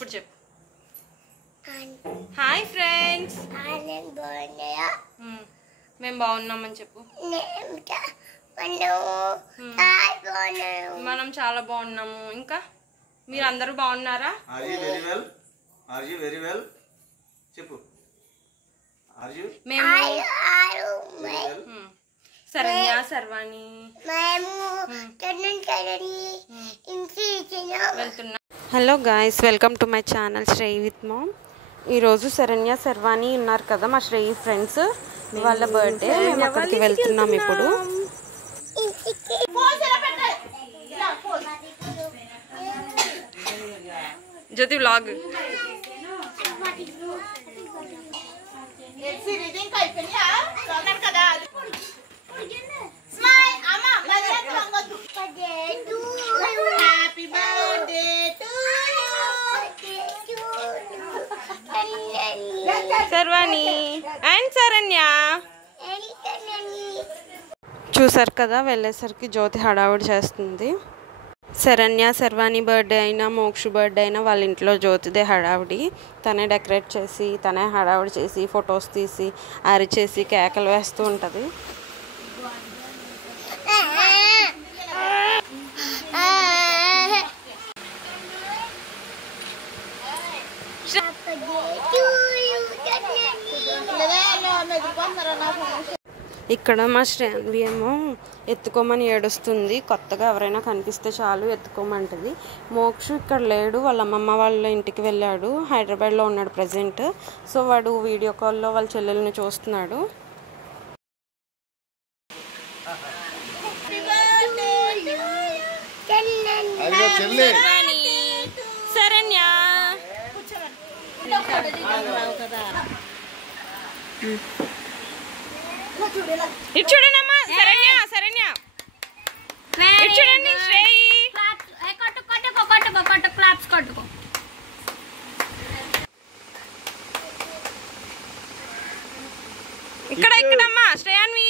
ఇప్పుడు చెప్పు. Hi friends, మేము బాగున్నామని చెప్పు. మనం చాలా బాగున్నాము. ఇంకా మీరు అందరూ బాగున్నారా? శరణ్య, శర్వాణి వెళ్తున్నా. Hello guys, welcome to my channel Shreyi with mom. ఈరోజు శరణ్య, శర్వాణి ఉన్నారు కదా మా శ్రేయి ఫ్రెండ్స్, వాళ్ళ బర్త్డే. మేము అక్కడికి వెళ్తున్నాం ఇప్పుడు. జ్యోతి వ్లాగ్. శర్వాణి అండ్ శరణ్య చూసారు కదా, వెళ్ళేసరికి జ్యోతి హడావుడి చేస్తుంది. శరణ్య, శర్వాణి బర్త్డే అయినా మోక్షు బర్త్డే అయినా వాళ్ళ ఇంట్లో జ్యోతిదే హడావుడి. తనే డెకరేట్ చేసి, తనే హడావుడి చేసి, ఫొటోస్ తీసి, అరిచేసి, కేకలు వేస్తూ ఉంటుంది. ఇక్కడ మా శ్రేణి ఏమో ఎత్తుకోమని ఏడుస్తుంది. కొత్తగా ఎవరైనా కనిపిస్తే చాలు ఎత్తుకోమంటుంది. మోక్షు ఇక్కడ లేడు, వాళ్ళ అమ్మమ్మ వాళ్ళ ఇంటికి వెళ్ళాడు. హైదరాబాద్లో ఉన్నాడు ప్రజెంట్. సో వాడు వీడియో కాల్లో వాళ్ళ చెల్లెల్ని చూస్తున్నాడు. శరణ్య ఇటు చూడండి అమ్మా. శరణ్య, శరణ్య ఇటు చూడండి. శ్రేయి ఇక్కడ ఇక్కడమ్మా. శ్రేయాన్వి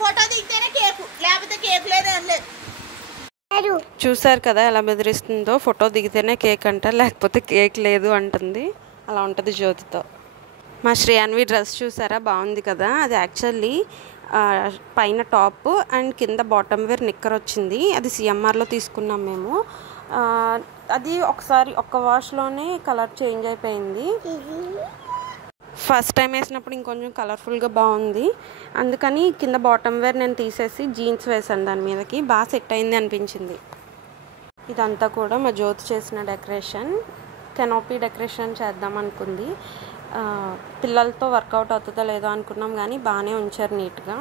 ఫోటో దిగితేనే కేకు, లేకపోతే కేక్ లేదు. చూసారు కదా ఎలా బెదిరిస్తుందో. ఫోటో దిగితేనే కేక్ అంట, లేకపోతే కేక్ లేదు అంటుంది. అలా ఉంటుంది జ్యోతితో. మా శ్రేయాన్వి డ్రెస్ చూసారా, బాగుంది కదా. అది యాక్చువల్లీ పైన టాప్ అండ్ కింద బాటమ్ వేర్ నిక్కర్ వచ్చింది. అది సిఎంఆర్లో తీసుకున్నాం మేము. అది ఒకసారి ఒక్క వాష్లోనే కలర్ చేంజ్ అయిపోయింది. ఫస్ట్ టైం వేసినప్పుడు ఇంకొంచెం కలర్ఫుల్గా బాగుంది. అందుకని కింద బాటమ్ వేర్ నేను తీసేసి జీన్స్ వేసాను దాని మీదకి. బాగా సెట్ అయింది అనిపించింది. ఇదంతా కూడా మా జ్యోతి చేసిన డెకరేషన్. కెనోపీ డెకరేషన్ చేద్దాం అనుకుంది. పిల్లలతో వర్కౌట్ అవుతుందో లేదో అనుకున్నాం, కానీ బాగానే ఉంచారు నీట్గా.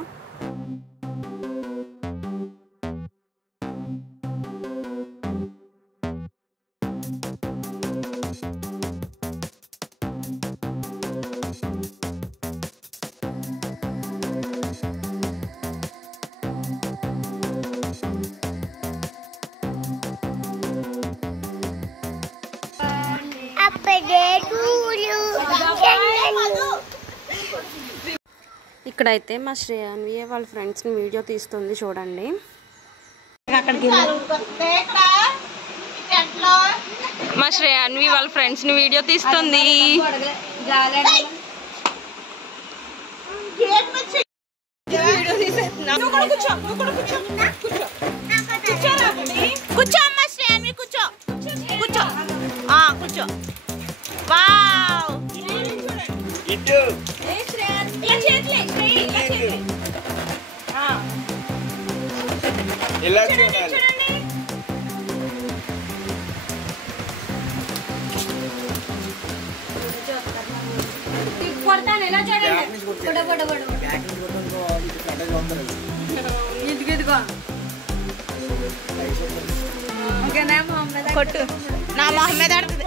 ఇక్కడైతే మా శ్రేయాన్వి వాళ్ళ ఫ్రెండ్స్ని వీడియో తీస్తుంది చూడండి. మా శ్రేయాన్వి వాళ్ళ ఫ్రెండ్స్ని వీడియో తీస్తుంది. కూర్చో అమ్మా శ్రేయాన్వి, కూర్చో కూర్చో కూర్చో. వావ్ ఇలా చూడాలి. కొట్టు నా మొహం మీద ఆడుతుంది.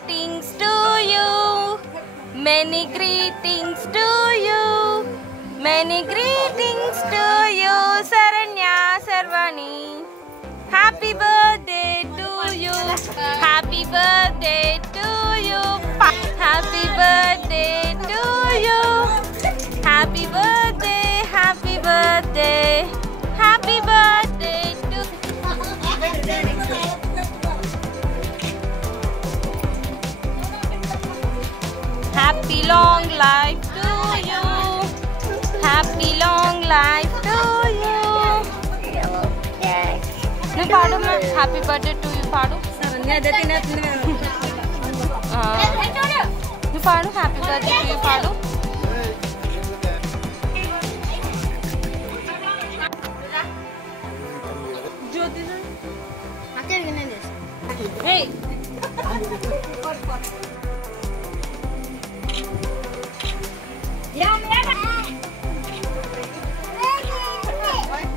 greetings to you. Many greetings to you. Many greetings to you, Saranya Sarvani. Happy birthday to you. Happy birthday to you. Happy birthday to you. Happy birthday, happy birthday. Happy birthday to Happy long life to you. Happy long life to you. నువ్వు పాడమ్మా happy birthday to you పాడు నువ్వు పాడు happy birthday to you పాడు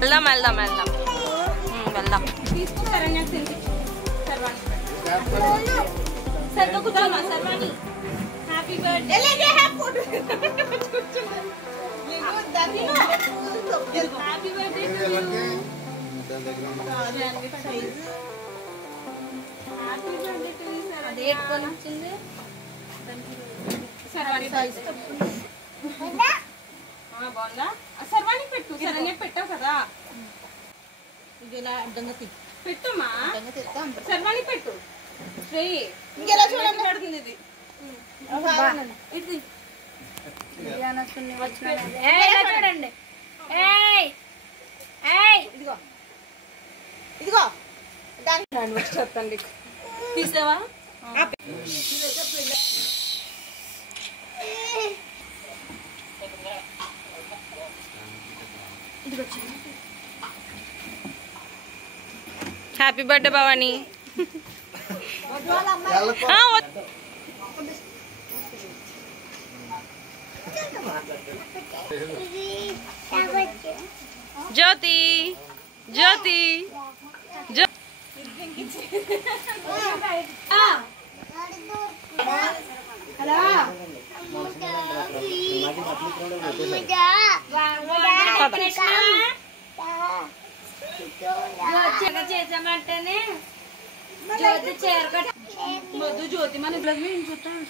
వెళ్దాం వెళ్దాం వెళ్దాం వెళ్దాం happy birthday బాగుందా సర్వాణి పెట్టు సరే పెట్టావు కదా ఇది ఇలా అడ్డంగా పెట్టమ్మా సర్వాణి పెట్టు ఇంకెలా చూడండి పడుతుంది ఇది చూడండి ఇదిగో ఇదిగో చెప్తాను తీసావా హ్యాపీ బర్త్డే భవాని జ్యోతి జ్యోతి చేసామంటేనే జ్యోతి చేరకట్టు జ్యోతి మన చూస్తాను